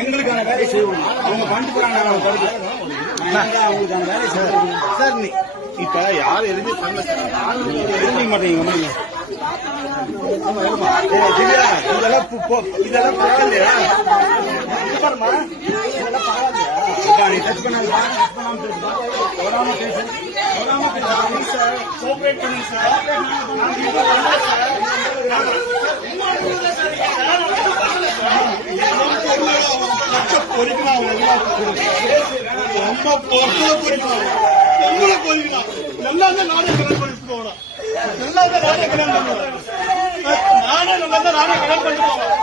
எங்களுக்கான வேலை செய்வோம். அவங்க பண்ணிட்டு போறாங்க, அவங்களுக்கான வேலை செய்வோம் சார். இப்ப யாரும் எதுவுமே பண்ண எழுதிக்க மாட்டீங்க. இதெல்லாம் பரவாயில்லையா? நீ டச் பண்ணாங்க கோஆபரேட் பண்ணுங்க சார். பொறிக்கலாம் ரொம்ப பொறிக்கலாம் நல்லா நானே கல்யாணம் பண்ணிட்டு போகணும். நல்லா நானே கல்யாணம் பண்ணுவேன். நானே நல்லா நானே கல்யாணம் பண்ணிட்டு போவேன்.